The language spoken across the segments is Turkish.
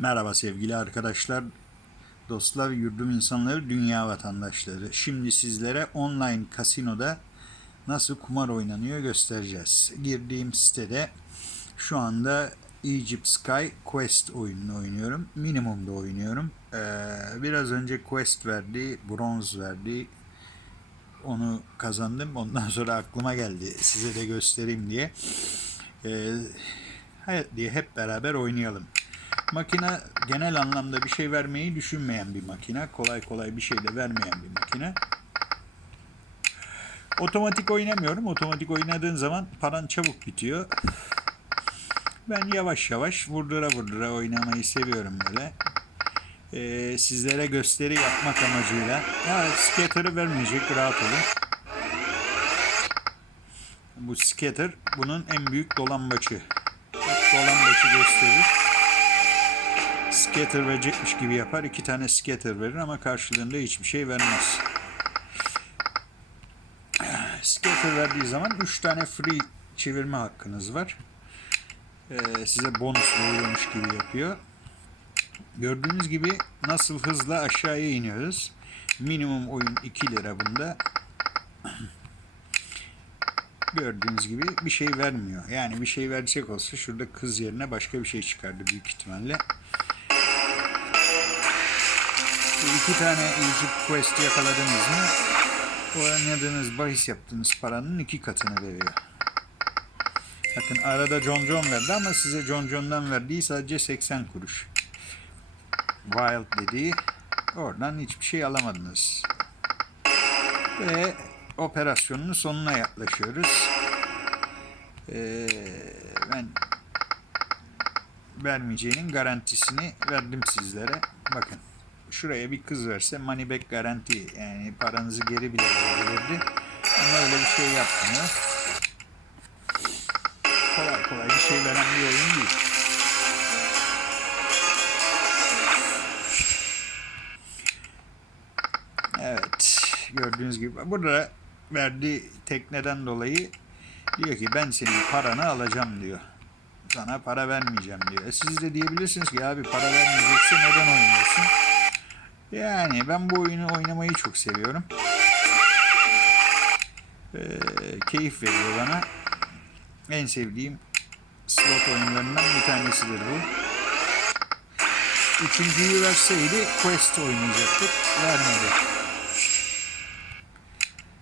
Merhaba sevgili arkadaşlar, dostlar, yurdum insanları, dünya vatandaşları. Şimdi sizlere online kasinoda nasıl kumar oynanıyor göstereceğiz. Girdiğim sitede şu anda Egypt Sky Quest oyununu oynuyorum. Minimumda oynuyorum. Ee, biraz önce Quest verdi, bronz verdi. Onu kazandım. Ondan sonra aklıma geldi size de göstereyim diye. Ee, diye hep beraber oynayalım. Makine genel anlamda bir şey vermeyi düşünmeyen bir makine. Kolay kolay bir şey de vermeyen bir makine. Otomatik oynamıyorum. Otomatik oynadığın zaman paran çabuk bitiyor. Ben yavaş yavaş vurdura vurdura oynamayı seviyorum böyle. Ee, sizlere gösteri yapmak amacıyla. Ha, scatter'ı vermeyecek rahat olun. Bu scatter bunun en büyük dolambaçı. Dolambaçı gösterir scatter verecekmiş gibi yapar. iki tane scatter verir ama karşılığında hiçbir şey vermez. Scatter verdiği zaman üç tane free çevirme hakkınız var. Ee, size bonus veriyormuş gibi yapıyor. Gördüğünüz gibi nasıl hızla aşağıya iniyoruz. Minimum oyun 2 lira bunda. Gördüğünüz gibi bir şey vermiyor. Yani bir şey verecek olsa şurada kız yerine başka bir şey çıkardı büyük ihtimalle. İki tane Egypt Quest yakaladınız mı oynadığınız bahis yaptığınız paranın iki katını veriyor. Bakın arada John John verdi ama size John John'dan verdiği sadece 80 kuruş. Wild dediği oradan hiçbir şey alamadınız. Ve operasyonun sonuna yaklaşıyoruz. Ee, ben vermeyeceğinin garantisini verdim sizlere. Bakın şuraya bir kız verse money back garanti yani paranızı geri bile verebilirdi. Ama öyle bir şey yapmıyor. Kolay kolay bir şey veren bir oyun değil. Evet. Gördüğünüz gibi burada verdiği tekneden dolayı diyor ki ben senin paranı alacağım diyor. Sana para vermeyeceğim diyor. E siz de diyebilirsiniz ki abi para vermeyecekse neden oynuyorsun? Yani ben bu oyunu oynamayı çok seviyorum. Ee, keyif veriyor bana. En sevdiğim slot oyunlarından bir tanesidir bu. Üçüncüyü verseydi Quest oynayacaktık. Vermedi.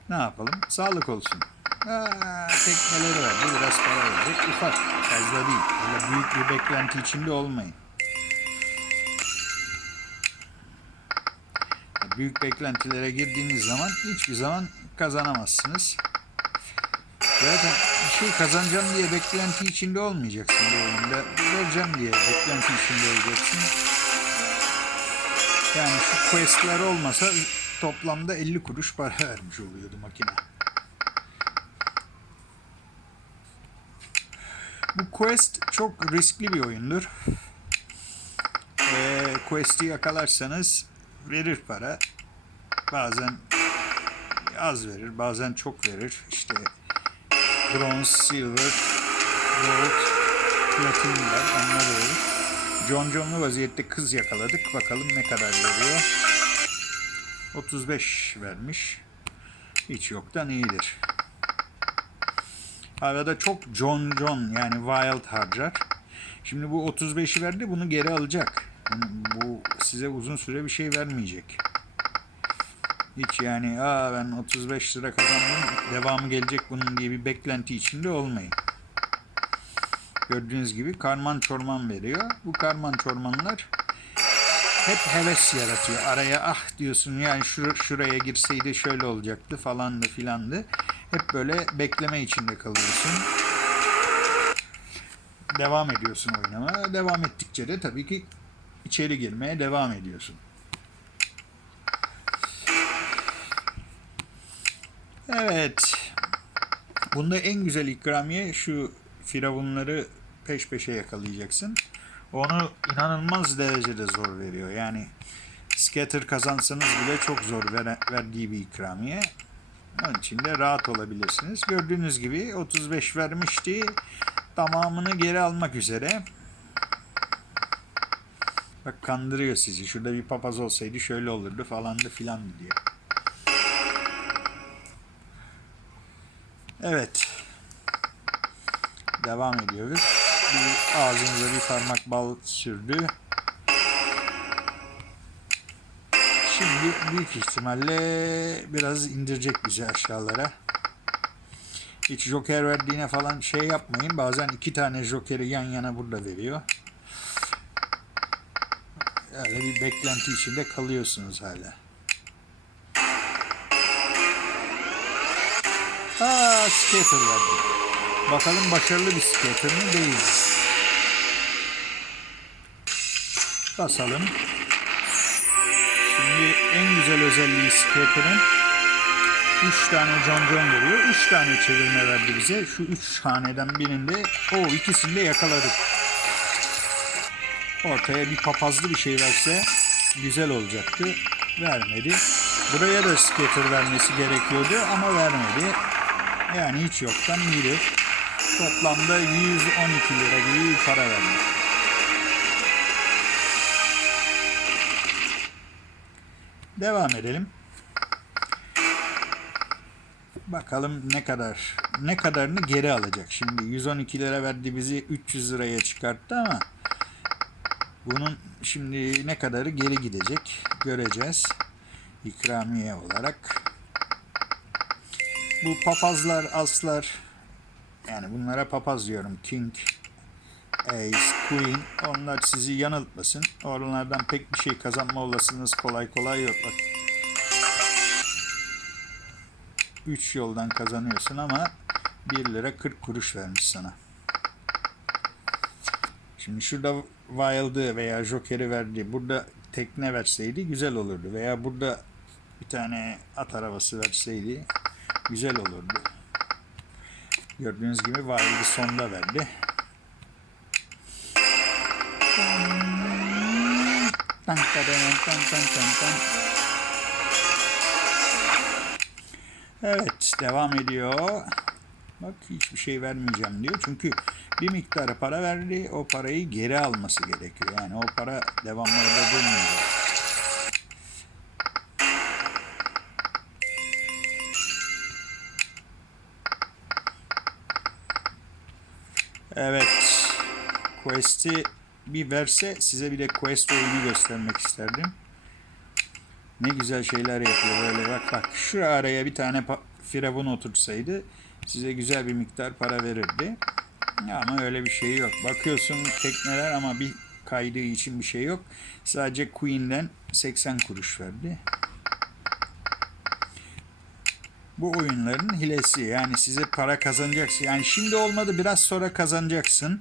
Ne yapalım? Sağlık olsun. Aa, tekneleri verdi. Biraz para verecek. Ufak. Fazla değil. Böyle büyük bir beklenti içinde olmayın. Büyük beklentilere girdiğiniz zaman hiçbir zaman kazanamazsınız. Zaten bir şey kazanacağım diye beklenti içinde olmayacaksın bu oyunda. Vereceğim diye beklenti içinde olacaksın. Yani şu questler olmasa toplamda 50 kuruş para vermiş oluyordu makine. Bu quest çok riskli bir oyundur. Ee, quest'i yakalarsanız verir para. Bazen az verir, bazen çok verir. İşte bronze, silver, gold, platin var, onları verir. John John'lu vaziyette kız yakaladık. Bakalım ne kadar veriyor. 35 vermiş. Hiç yoktan iyidir. Arada çok John John yani wild harcar. Şimdi bu 35'i verdi bunu geri alacak. Bu size uzun süre bir şey vermeyecek. Hiç yani aa ben 35 lira kazandım devamı gelecek bunun diye bir beklenti içinde olmayın. Gördüğünüz gibi karman çorman veriyor. Bu karman çormanlar hep heves yaratıyor. Araya ah diyorsun yani şur şuraya girseydi şöyle olacaktı falandı filandı. Hep böyle bekleme içinde kalıyorsun. Devam ediyorsun oynamaya. Devam ettikçe de tabii ki içeri girmeye devam ediyorsun. Evet. Bunda en güzel ikramiye şu firavunları peş peşe yakalayacaksın. Onu inanılmaz derecede zor veriyor. Yani scatter kazansanız bile çok zor ver, verdiği bir ikramiye. Onun için de rahat olabilirsiniz. Gördüğünüz gibi 35 vermişti. Tamamını geri almak üzere. Bak kandırıyor sizi. Şurada bir papaz olsaydı şöyle olurdu falandı filan diyor. Evet. Devam ediyoruz. Bir ağzımıza bir parmak bal sürdü. Şimdi büyük ihtimalle biraz indirecek bizi aşağılara. Hiç joker verdiğine falan şey yapmayın. Bazen iki tane jokeri yan yana burada veriyor. Öyle bir beklenti içinde kalıyorsunuz hala. Aa, skater verdi. Bakalım başarılı bir skater mi değil mi? Basalım. Şimdi en güzel özelliği skater'ın 3 tane John veriyor. 3 tane çevirme verdi bize. Şu 3 haneden birinde o ikisini de yakaladık. Ortaya bir papazlı bir şey verse güzel olacaktı. Vermedi. Buraya da skater vermesi gerekiyordu ama vermedi. Yani hiç yoktan iyidir. Toplamda 112 lira gibi bir para verdi. Devam edelim. Bakalım ne kadar ne kadarını geri alacak. Şimdi 112 lira verdi bizi 300 liraya çıkarttı ama bunun şimdi ne kadarı geri gidecek göreceğiz. İkramiye olarak. Bu papazlar, aslar yani bunlara papaz diyorum. King, Ace, Queen onlar sizi yanıltmasın. Oralardan pek bir şey kazanma olasılığınız kolay kolay yok. Bak 3 yoldan kazanıyorsun ama 1 lira 40 kuruş vermiş sana. Şimdi şurada Wild'ı veya Joker'i verdi. Burada tekne verseydi güzel olurdu. Veya burada bir tane at arabası verseydi güzel olurdu. Gördüğünüz gibi Wild'ı sonda verdi. Evet, devam ediyor. Bak hiçbir şey vermeyeceğim diyor. Çünkü bir miktarı para verdi. O parayı geri alması gerekiyor. Yani o para devamlı da durmayacak. Evet. Quest'i bir verse size bir de Quest oyunu göstermek isterdim. Ne güzel şeyler yapıyor böyle bak bak. Şu araya bir tane firavun otursaydı size güzel bir miktar para verirdi. Ama öyle bir şey yok. Bakıyorsun tekneler ama bir kaydığı için bir şey yok. Sadece Queen'den 80 kuruş verdi. Bu oyunların hilesi. Yani size para kazanacaksın. Yani şimdi olmadı biraz sonra kazanacaksın.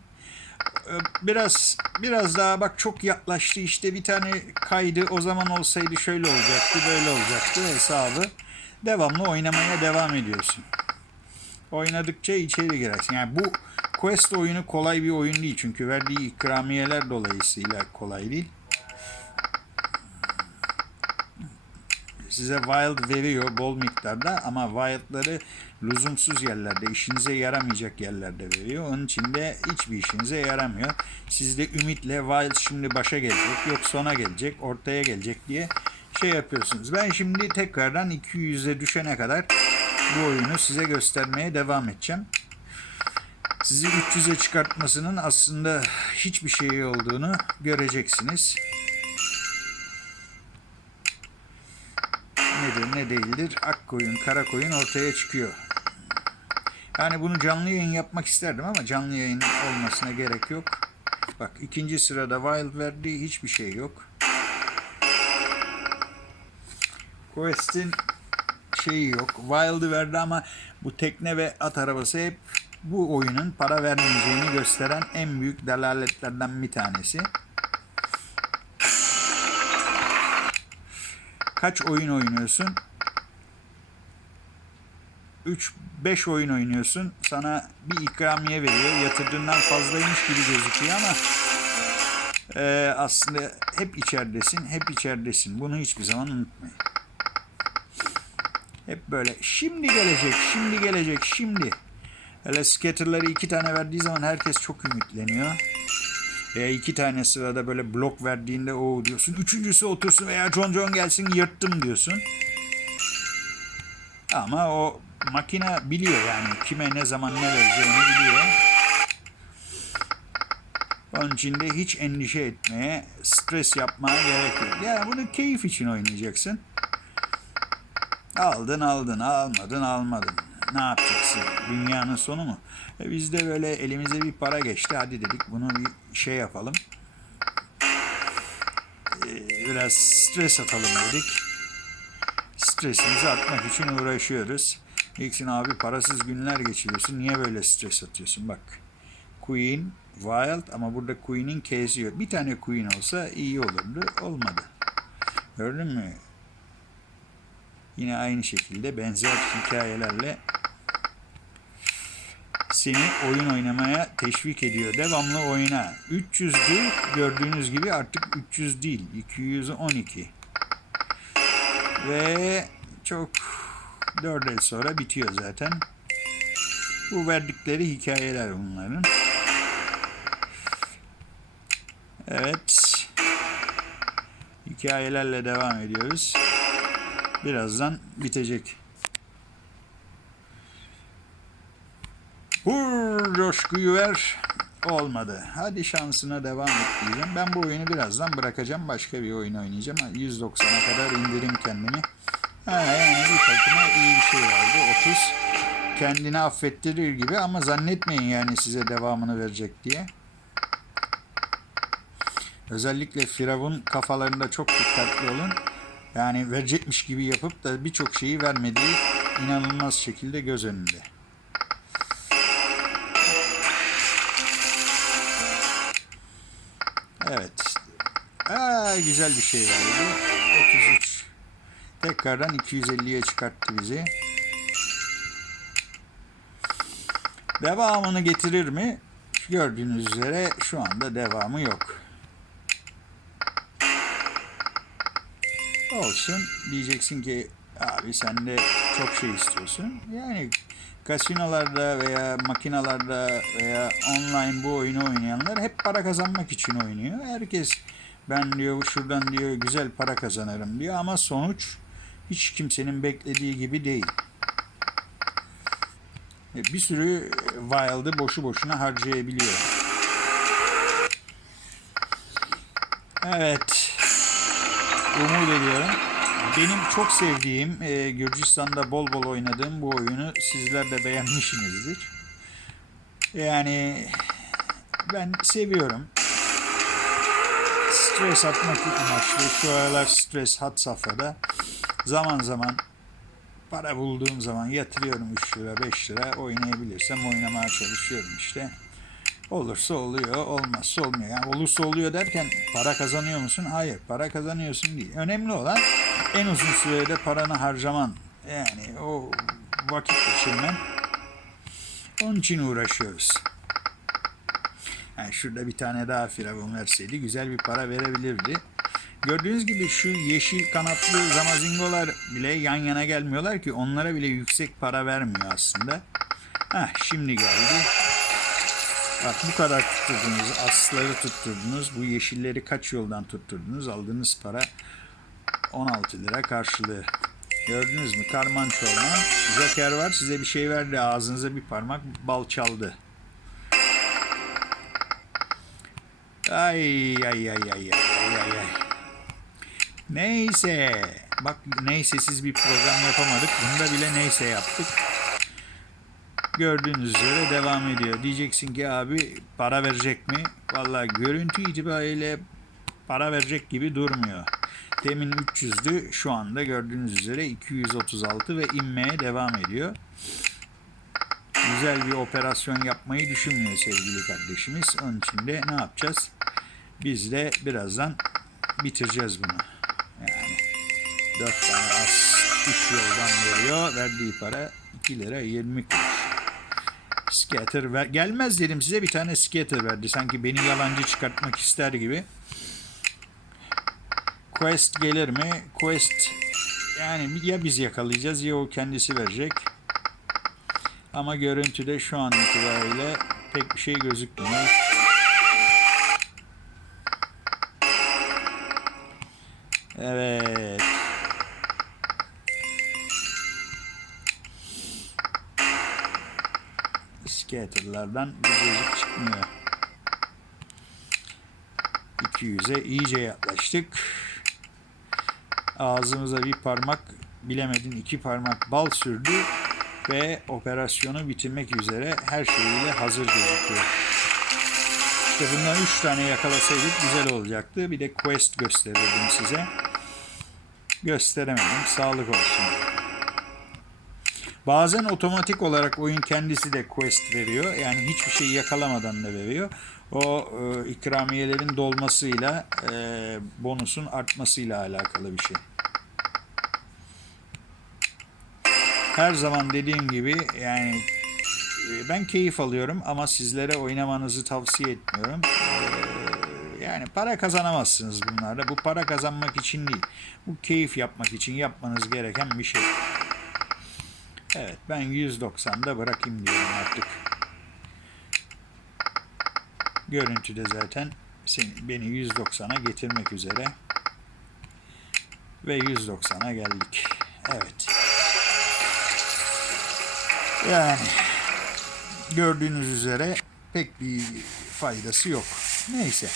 Ee, Biraz biraz daha bak çok yaklaştı işte bir tane kaydı o zaman olsaydı şöyle olacaktı böyle olacaktı hesabı. Devamlı oynamaya devam ediyorsun. Oynadıkça içeri girersin. Yani bu Quest oyunu kolay bir oyun değil çünkü verdiği ikramiyeler dolayısıyla kolay değil. Size wild veriyor bol miktarda ama wildları lüzumsuz yerlerde, işinize yaramayacak yerlerde veriyor. Onun için de hiçbir işinize yaramıyor. Siz de ümitle wild şimdi başa gelecek, yok sona gelecek, ortaya gelecek diye şey yapıyorsunuz. Ben şimdi tekrardan 200'e düşene kadar bu oyunu size göstermeye devam edeceğim. Sizi 300'e çıkartmasının aslında hiçbir şey olduğunu göreceksiniz. nedir ne değildir ak koyun kara koyun ortaya çıkıyor. Yani bunu canlı yayın yapmak isterdim ama canlı yayın olmasına gerek yok. Bak ikinci sırada Wild verdiği hiçbir şey yok. Quest'in şeyi yok. Wild'ı verdi ama bu tekne ve at arabası hep bu oyunun para vermeyeceğini gösteren en büyük delaletlerden bir tanesi. Kaç oyun oynuyorsun? 3 5 oyun oynuyorsun. Sana bir ikramiye veriyor. Yatırdığından fazlaymış gibi gözüküyor ama e, aslında hep içeridesin, hep içeridesin. Bunu hiçbir zaman unutmayın. Hep böyle şimdi gelecek, şimdi gelecek, şimdi. Hele scatter'ları iki tane verdiği zaman herkes çok ümitleniyor. Veya iki tane sırada böyle blok verdiğinde o diyorsun. Üçüncüsü otursun veya John John gelsin yırttım diyorsun. Ama o makine biliyor yani kime ne zaman ne vereceğini biliyor. Onun için de hiç endişe etmeye, stres yapmaya gerek yok. Yani bunu keyif için oynayacaksın. Aldın aldın, almadın almadın. Ne yapacaksın? Dünyanın sonu mu? E biz de böyle elimize bir para geçti. Hadi dedik bunu bir şey yapalım. E, biraz stres atalım dedik. Stresimizi atmak için uğraşıyoruz. Diyeceksin abi parasız günler geçiriyorsun. Niye böyle stres atıyorsun? Bak. Queen, Wild ama burada Queen'in K'si yok. Bir tane Queen olsa iyi olurdu. Olmadı. Gördün mü? Yine aynı şekilde benzer hikayelerle seni oyun oynamaya teşvik ediyor. Devamlı oyna. 300'dü gördüğünüz gibi artık 300 değil. 212. Ve çok 4 el sonra bitiyor zaten. Bu verdikleri hikayeler bunların. Evet. Hikayelerle devam ediyoruz. Birazdan bitecek. Vur coşkuyu ver. Olmadı. Hadi şansına devam et diyeceğim. Ben bu oyunu birazdan bırakacağım. Başka bir oyun oynayacağım. 190'a kadar indirim kendimi. Ha, yani bir takıma iyi bir şey oldu. 30. Kendini affettirir gibi ama zannetmeyin yani size devamını verecek diye. Özellikle Firavun kafalarında çok dikkatli olun. Yani verecekmiş gibi yapıp da birçok şeyi vermediği inanılmaz şekilde göz önünde. Evet. Aa, güzel bir şey verdi. 33. Tekrardan 250'ye çıkarttı bizi. Devamını getirir mi? Gördüğünüz üzere şu anda devamı yok. Olsun. Diyeceksin ki abi sen de çok şey istiyorsun. Yani kasinolarda veya makinalarda veya online bu oyunu oynayanlar hep para kazanmak için oynuyor. Herkes ben diyor şuradan diyor güzel para kazanırım diyor ama sonuç hiç kimsenin beklediği gibi değil. E, Bir sürü Wild'ı boşu boşuna harcayabiliyor. Evet. Umut ediyorum. Benim çok sevdiğim, e, Gürcistan'da bol bol oynadığım bu oyunu sizler de beğenmişsinizdir. Yani ben seviyorum. Stres atmak amaçlı. Şu aralar stres hat safhada. Zaman zaman para bulduğum zaman yatırıyorum 3 lira 5 lira oynayabilirsem oynamaya çalışıyorum işte. Olursa oluyor, olmazsa olmuyor. Yani olursa oluyor derken para kazanıyor musun? Hayır, para kazanıyorsun değil. Önemli olan en uzun sürede paranı harcaman. Yani o vakit geçirmen. Onun için uğraşıyoruz. Yani şurada bir tane daha firavun verseydi güzel bir para verebilirdi. Gördüğünüz gibi şu yeşil kanatlı zamazingolar bile yan yana gelmiyorlar ki onlara bile yüksek para vermiyor aslında. Heh, şimdi geldi. Bak bu kadar tutturdunuz, asları tutturdunuz, bu yeşilleri kaç yoldan tutturdunuz, aldığınız para 16 lira karşılığı. Gördünüz mü? Karman çorman. Joker var, size bir şey verdi, ağzınıza bir parmak bal çaldı. Ay ay ay ay ay ay ay. Neyse. Bak neysesiz bir program yapamadık. Bunda bile neyse yaptık. Gördüğünüz üzere devam ediyor. Diyeceksin ki abi para verecek mi? Vallahi görüntü itibariyle para verecek gibi durmuyor. Temin 300'dü. Şu anda gördüğünüz üzere 236 ve inmeye devam ediyor. Güzel bir operasyon yapmayı düşünmüyor sevgili kardeşimiz. Onun için de ne yapacağız? Biz de birazdan bitireceğiz bunu. Yani 4 tane as 3 yoldan veriyor. Verdiği para 2 lira 20 kuruş. Scatter ver. Gelmez dedim size bir tane scatter verdi. Sanki beni yalancı çıkartmak ister gibi. Quest gelir mi? Quest yani ya biz yakalayacağız ya o kendisi verecek. Ama görüntüde şu an itibariyle pek bir şey gözükmüyor. Evet. Skaterlardan bir gözük çıkmıyor. 200'e iyice yaklaştık. Ağzımıza bir parmak bilemedin iki parmak bal sürdü ve operasyonu bitirmek üzere her şeyiyle hazır gözüküyor. İşte bundan 3 tane yakalasaydık güzel olacaktı. Bir de quest gösterirdim size. Gösteremedim. Sağlık olsun. Bazen otomatik olarak oyun kendisi de quest veriyor. Yani hiçbir şeyi yakalamadan da veriyor. O e, ikramiyelerin dolmasıyla e, bonusun artmasıyla alakalı bir şey. Her zaman dediğim gibi yani e, ben keyif alıyorum ama sizlere oynamanızı tavsiye etmiyorum. E, Yani para kazanamazsınız bunlarla. Bu para kazanmak için değil. Bu keyif yapmak için yapmanız gereken bir şey. Evet ben 190'da bırakayım diyorum artık. Görüntüde zaten beni 190'a getirmek üzere. Ve 190'a geldik. Evet. Yani gördüğünüz üzere pek bir faydası yok. Neyse.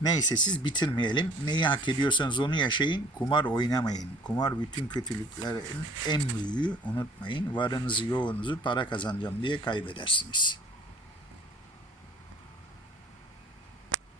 Neyse siz bitirmeyelim. Neyi hak ediyorsanız onu yaşayın. Kumar oynamayın. Kumar bütün kötülüklerin en büyüğü. Unutmayın. Varınızı yoğunuzu para kazanacağım diye kaybedersiniz.